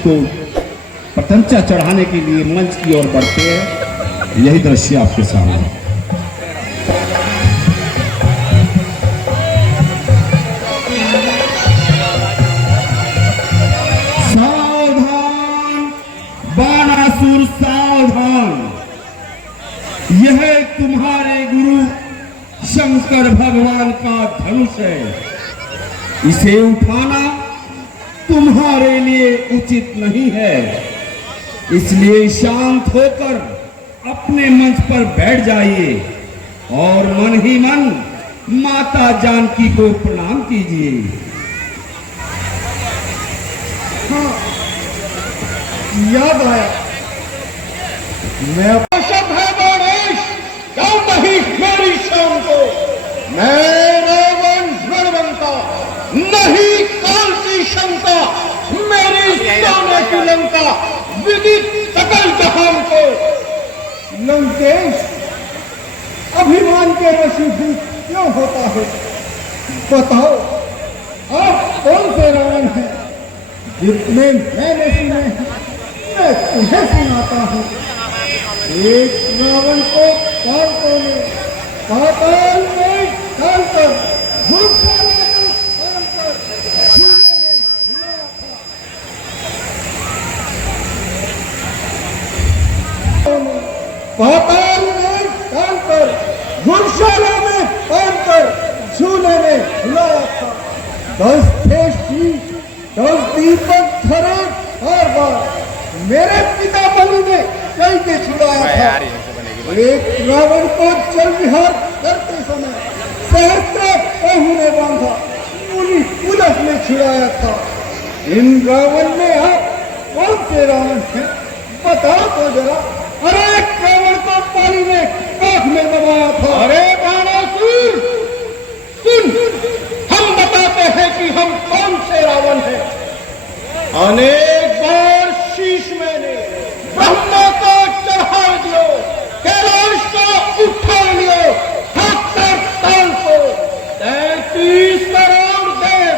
उसको प्रतंचा चढ़ाने के लिए मंच की ओर बढ़ते हैं। यही दृश्य आपके सामने। सावधान बाणासुर सावधान, यह तुम्हारे गुरु शंकर भगवान का धनुष है। इसे उठाना तुम्हारे लिए उचित नहीं है, इसलिए शांत होकर अपने मंच पर बैठ जाइए और मन ही मन माता जानकी को प्रणाम कीजिए। हाँ, याद आया, मैं शब्द है गणेश, क्यों नहीं मेरी शाम को। मैं रावण रणवंता, नहीं काल की शंका, मेरी सोने की लंका, विदित सकल जहान को। लंकेश, अभिमान के वशीभूत क्यों होता है? बताओ, आप कौन से रावण हैं? जितने मैंने सुने हैं मैं तुम्हें सुनाता हूँ। एक रावण को पालकों ने पाताल में डालकर पाताल में डालकर घुड़शाला में बांधकर झूले में झुलाया था। 10 थे 10 दीपक धरे बार बार मेरे पिता बलि ने कई के छुड़ाया था। एक रावण को जल विहार करते समय सहस्त्र बाहु ने बांधा, पुलिस ने छुड़ाया था। इन रावण में आप कौन से रावण हैं? बताओ तो जरा। अरे रावण को पानी ने आंख में दबाया था। अरे बाणासुर सुन, हम बताते हैं कि हम कौन से रावण हैं। अनेक बार शीश मैंने ब्रह्मा को चढ़ा दियो, कैलाश को उठा लियो, हक्कर ताल को 33 करोड़ देव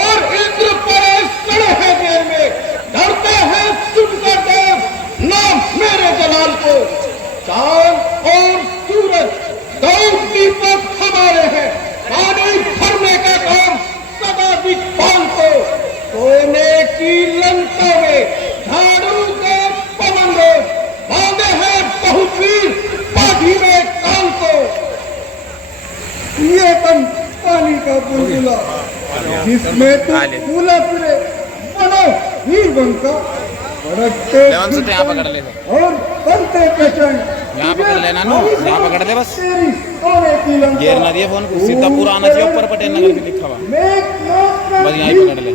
और इंद्र परे सड़े हैं देर में, डरते हैं सुनकर देव नाम मेरे जलाल को। चांद और सूरज 2 दीपक हमारे हैं, पानी भरने का काम सदा दिक्पाल को। सोने की लंका में झाड़ू के पवन में बांधे हैं बहुवीर पाठी में काल को। ये तम पानी का बुलबुला जिसमें तुम फूला फिरे बनो वीर बनका, भड़कते और बनते प्रचंड। यहाँ पकड़ लेना नो, यहाँ पकड़ ले बस, गिर गिर ना दिए फोन को, सीधा पूरा आना चाहिए ऊपर पटेल नगर में लिखा हुआ, बस यहाँ ही पकड़ ले।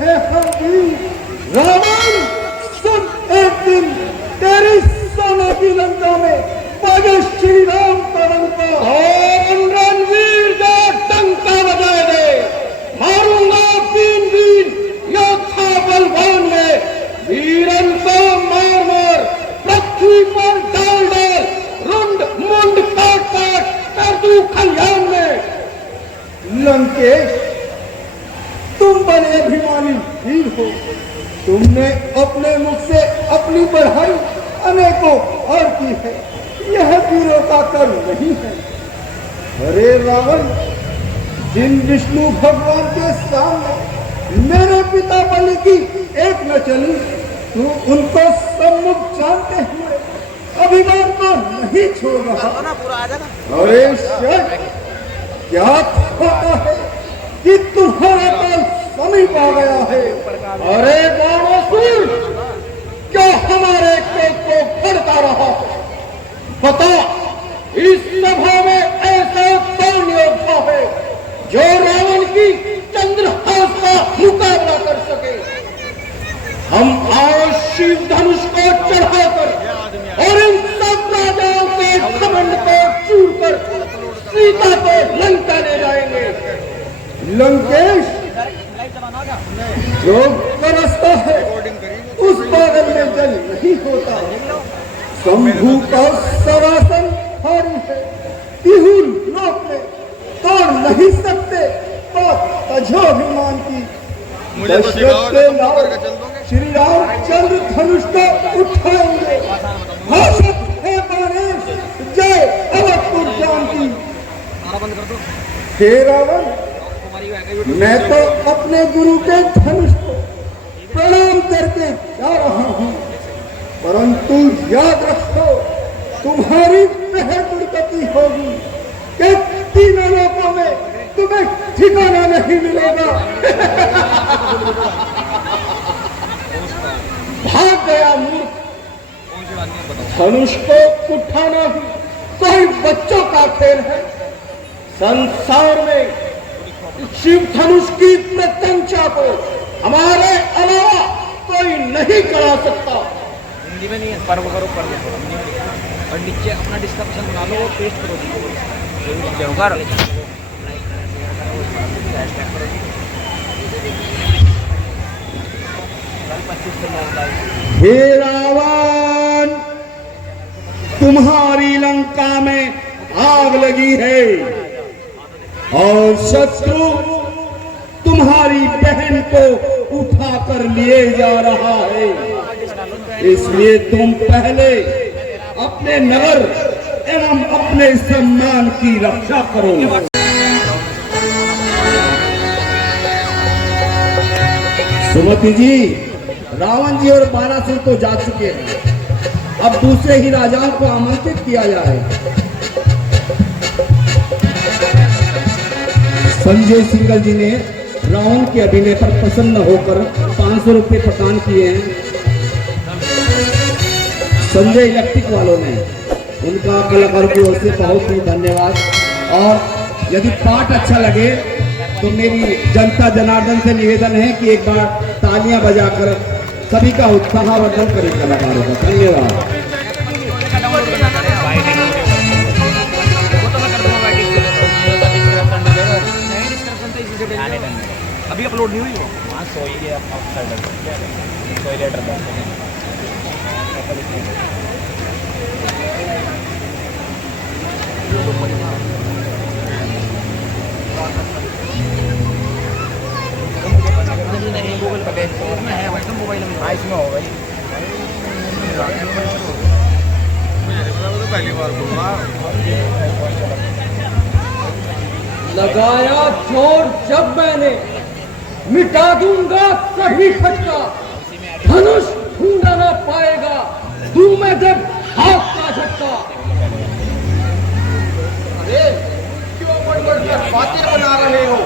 है हम वीर रावण, सुन एक दिन तेरी सोने की लंका में बाजे श्री राम का लंका और रणवीर का डंका बजाए दे। मारूंगा बीन बीन योद्धा बलवान में, वीरन को मार मार पृथ्वी पर डाल डाल, रुंड मुंड काट काट कर दूं खलियान में। लंकेश, तुम बड़े अभिमानी वीर हो, तुमने अपने मुख से अपनी बढ़ाई अनेकों और की है, यह वीरों का कर्म नहीं है। अरे रावण, जिन विष्णु भगवान के सामने मेरे पिता बलि की एक न चली, तू उनको सम्मुख जानते हुए अभिमान को नहीं छोड़ रहा। अरे शक, क्या होता है कि तुम्हारा काल समीप आ गया है। अरे बाणासुर, क्या हमारे पेट को भरता रहा? बता, इस सभा में ऐसा कौन योद्धा है जो रावण की चंद्रहास का मुकाबला कर सके? हम आज शिव धनुष को चढ़ाकर और इन सब राजाओं के घमंड को चूर कर सीता को लंका ले जाएंगे। लंकेश, जो बरसता है उस बादल में जल नहीं होता। शंभू का सरासन भारी है, तिहुल लोक में तोड़ नहीं सकते का तजोभिमान की। मुझे तो सिखाओ, दशरथ के तुम तो लाल करके चल दोगे। श्री रामचंद्र धनुष को उठाएंगे। घोषित है बाणेश, जय अवधपुर जानकी। हे रावण, मैं तो अपने गुरु के धनुष को प्रणाम करके जा रहा हूँ, परंतु याद रखो तुम्हारी वह दुर्गति होगी कि तीनों लोकों में तुम्हें ठिकाना नहीं मिलेगा। भाग गया मूर्ख। धनुष को उठाना भी कोई बच्चों का खेल है। संसार में शिव धनुष की प्रत्यंचा को हमारे अलावा कोई नहीं करा सकता। हिंदी में नहीं है, पर वो करो कर दो और नीचे अपना डिस्क्रिप्शन बना लो, पेस्ट करो नीचे होगा। हे रावण, तुम्हारी लंका में आग लगी है और शत्रु तुम्हारी बहन को उठाकर लिए जा रहा है, इसलिए तुम पहले अपने नगर एवं अपने सम्मान की रक्षा करो। सुमति जी, रावण जी और बाणासुर तो जा चुके हैं, अब दूसरे ही राजाओं को आमंत्रित किया जाए। संजय सिंगल जी ने रावण के अभिनय पर प्रसन्न होकर 500 रुपये प्रदान किए हैं। संजय इलेक्ट्रिक वालों ने, उनका कलाकारों की ओर से बहुत ही धन्यवाद। और यदि पाठ अच्छा लगे तो मेरी जनता जनार्दन से निवेदन है कि एक बार तालियां बजाकर सभी का उत्साहवर्धन करें कलाकारों का। धन्यवाद। अभी अपलोड नहीं हुई वो, वहाँ गूगल पे है, वैसे मोबाइल में इसमें हो गई। पहली बार लगाया जोर जब मैंने, मिटा दूंगा सभी खटका। धनुष ढूंढा ना पाएगा तू में से हाथ का झटका। अरे क्यों बड़-बड़ कर बातें बना रहे हो?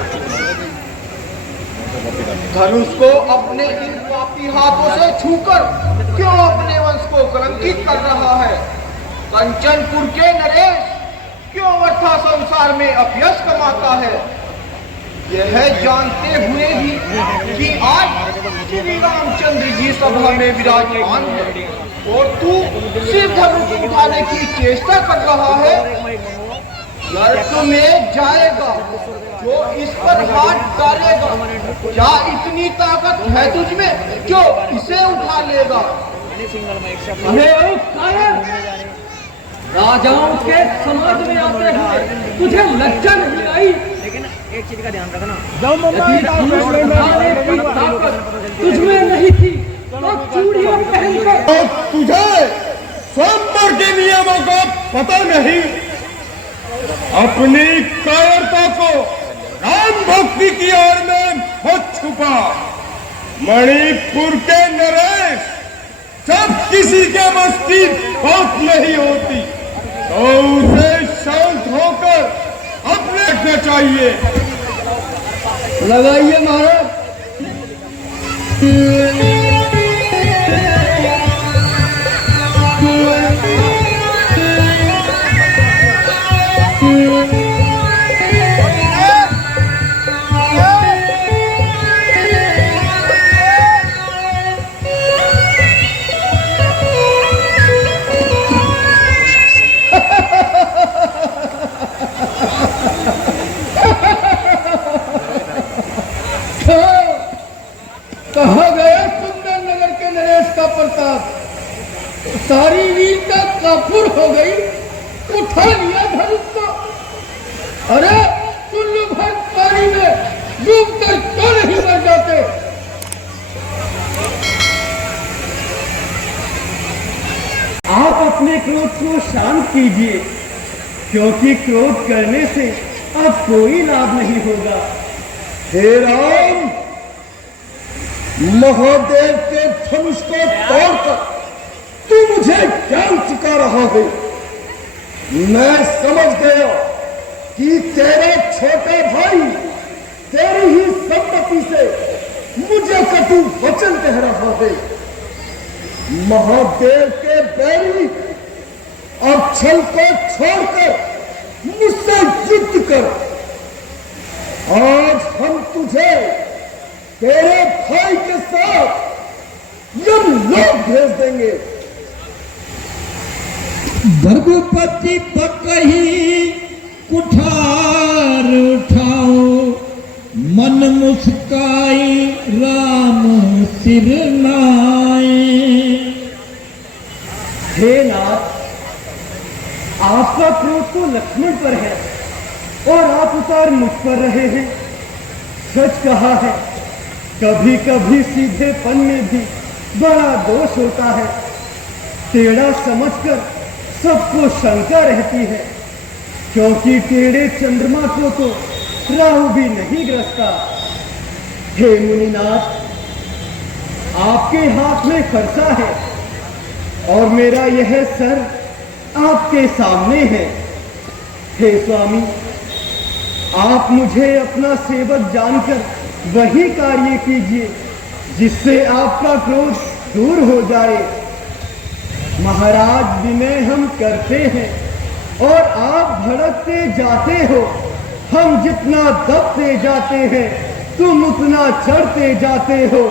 धनुष को अपने इन पापी हाथों से छूकर क्यों अपने वंश को कलंकित कर रहा है? कंचनपुर के नरेश क्यों अर्था संसार में अपयश कमाता है? यह जानते हुए भी कि आज श्री रामचंद्र जी सभा में विराजमान है और तू सिर्फ धनुष उठाने की चेष्टा कर रहा है, नरक में जाएगा जो इस पर हाथ डालेगा। क्या इतनी ताकत है तुझ में जो इसे उठा लेगा? अरे कायर, राजाओं के समाज में आते हुए तुझे लज्जा नहीं आई? लेकिन एक चीज का ध्यान रखना, यदि ताकत तुझमें नहीं थी तो चूड़ियां पहनकर तुझे स्वयंवर के नियमों का पता नहीं, अपनी कायरता को राम भक्ति की ओर में मत छुपा। मणिपुर के नरेश जब किसी के बस की बात नहीं होती तो उसे शांत होकर अपने रखना चाहिए। लगाइए महाराज। कहा गया सुंदर नगर के नरेश का प्रताप, सारी वीरता काफुर हो गई, उठा लिया धनुष को। अरे कुल्लू भर पानी में डूबकर क्यों नहीं मर जाते? आप अपने क्रोध को शांत कीजिए, क्योंकि क्रोध करने से अब कोई लाभ नहीं होगा। हे राम, महादेव के धनुष को तोड़कर तू मुझे ज्ञान सिखा रहा है। मैं समझ गया कि तेरा छोटा भाई तेरी ही संपत्ति से मुझे कटु वचन कह रहा है। महादेव के बैरी अब छल को छोड़कर मुझसे युद्ध कर। आज हम तुझे तेरे भाई के साथ यमलोक भेज देंगे। भृगुपति पकही कुठार उठाओ, मन मुस्काई राम सिर नाए। हे नाथ, आपका क्रोध तो लक्ष्मण पर है और आप उतार मुझ पर रहे हैं। सच कहा है, कभी कभी सीधेपन में भी बड़ा दोष होता है। टेढ़ा समझकर सबको शंका रहती है, क्योंकि टेढ़े चंद्रमा को तो राहु भी नहीं ग्रसता। हे मुनिनाथ, आपके हाथ में फरसा है और मेरा यह सर आपके सामने है। हे स्वामी, आप मुझे अपना सेवक जानकर वही कार्य कीजिए जिससे आपका क्रोध दूर हो जाए। महाराज, विनय हम करते हैं और आप भड़कते जाते हो। हम जितना दबते जाते हैं तुम उतना चढ़ते जाते हो।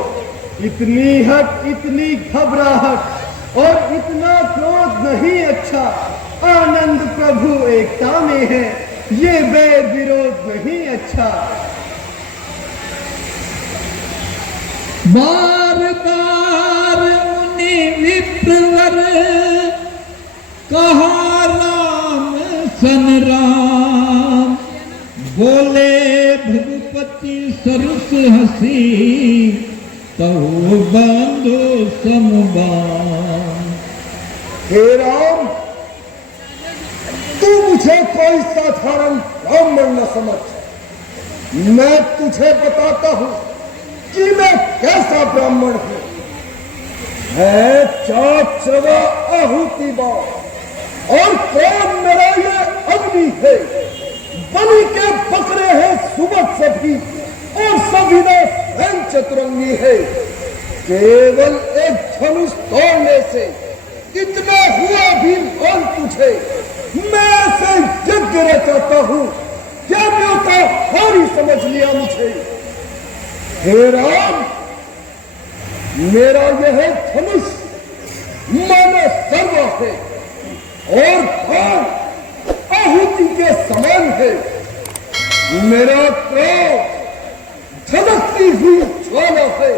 इतनी हट, इतनी घबराहट और इतना क्रोध नहीं अच्छा। आनंद प्रभु एकता में है, ये वैर विरोध नहीं अच्छा। बार बार मुनि विप्रवर कहा राम सन राम, बोले भृगुपति सरस हसी, कहो बांधो समबान। हे राम, तू मुझे कोई साधारण ब्राह्मण न समझ। मैं तुझे बताता हूं कि मैं कैसा ब्राह्मण हूं। है चार चवा आहुति और कौन मेरा ये अग्नि है। बलि के बकरे हैं सुबह सभी और सभी ने स्वयं चतुरंगी है। केवल एक धनुष तोड़ने से इतना हुआ भी कौन तुझे। मैं ऐसे यज्ञ रचाता हूं, क्या न्योता हारी समझ लिया मुझे। हे राम, मेरा यह धनुष मानो सर्व है और भाव आहुति के समान है। मेरा क्रोध धधकती हुई ज्वाला है।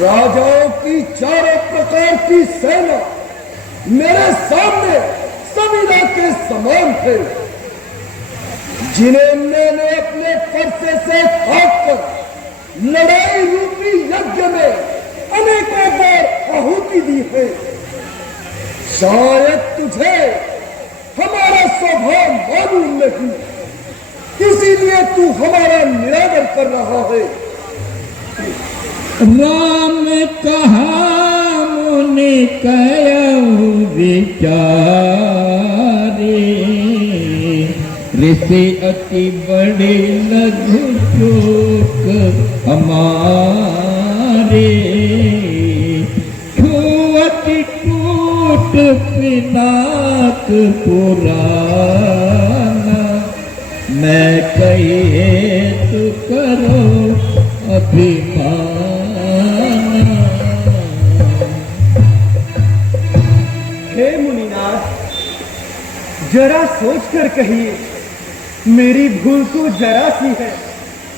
राजाओं की चारों प्रकार की सेना मेरे सामने समीरा के समान है, जिन्हें मैंने अपने फरसे से काटकर लड़ाई रूपी यज्ञ में अनेकों बार आहुति दी है। शायद तुझे हमारा स्वभाव मालूम नहीं, इसीलिए तू हमारा निरादर कर रहा है। राम कहा मुनि कयो विचारे, ऋषि अति बड़े लघु चूक हमारे। छुअति टूट पिनाक पुराना, मैं कहे तु करो अभिमान। हे मुनिनाथ, जरा सोच कर कहिए, मेरी भूल तो जरा सी है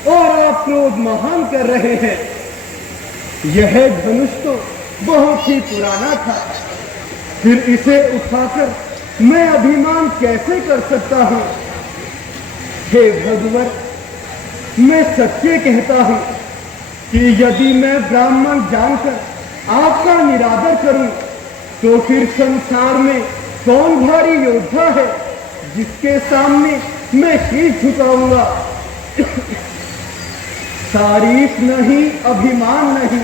और आप क्रोध महान कर रहे हैं। यह धनुष तो बहुत ही पुराना था, फिर इसे उठाकर मैं अभिमान कैसे कर सकता हूं। हे भगवत, मैं सच्चे कहता हूँ कि यदि मैं ब्राह्मण जानकर आपका निरादर करूं, तो फिर संसार में कौन भारी योद्धा है जिसके सामने मैं शीश झुकाऊंगा। तारीफ नहीं, अभिमान नहीं,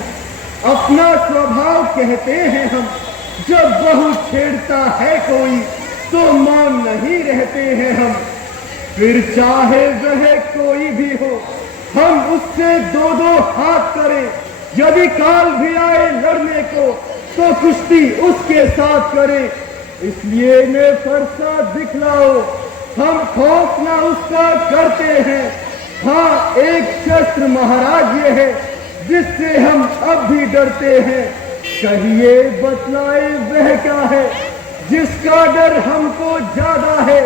अपना स्वभाव कहते हैं हम। जब बहु छेड़ता है कोई तो मौन नहीं रहते हैं हम। फिर चाहे वह कोई भी हो, हम उससे दो दो हाथ करें। यदि काल भी आए लड़ने को तो कुश्ती उसके साथ करें। इसलिए ने फरसा दिखलाओ, हम खौफ ना उसका करते हैं। हाँ, एक शस्त्र महाराज ये है जिससे हम अब भी डरते हैं। कहिए बतलाए वह क्या है जिसका डर हमको ज्यादा है।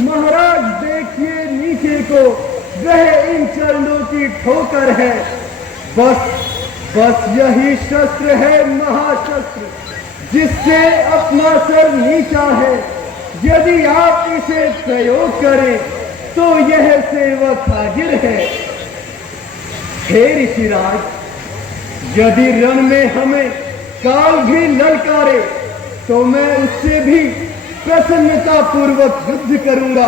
महाराज देखिए नीचे को, वह इन चरणों की ठोकर है। बस यही शस्त्र है महाशस्त्र, जिससे अपना सर नीचा है। यदि आप इसे प्रयोग करें तो यह सेवक हाजिर है। हे ऋषिराज, यदि रण में हमें काल भी ललकारे तो मैं उससे भी प्रसन्नता पूर्वक युद्ध करूंगा,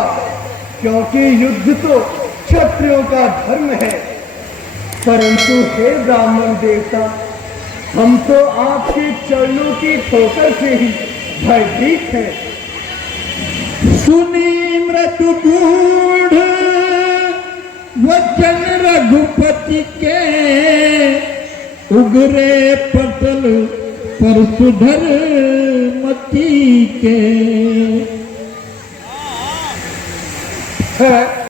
क्योंकि युद्ध तो क्षत्रियों का धर्म है। परंतु हे ब्राह्मण देवता, हम तो आपके चरणों की ठोकर से ही भयभीत हैं। सुनी मृदु गूढ़ वचन रघुपति के, उगरे पटल पर सुधर मती के। है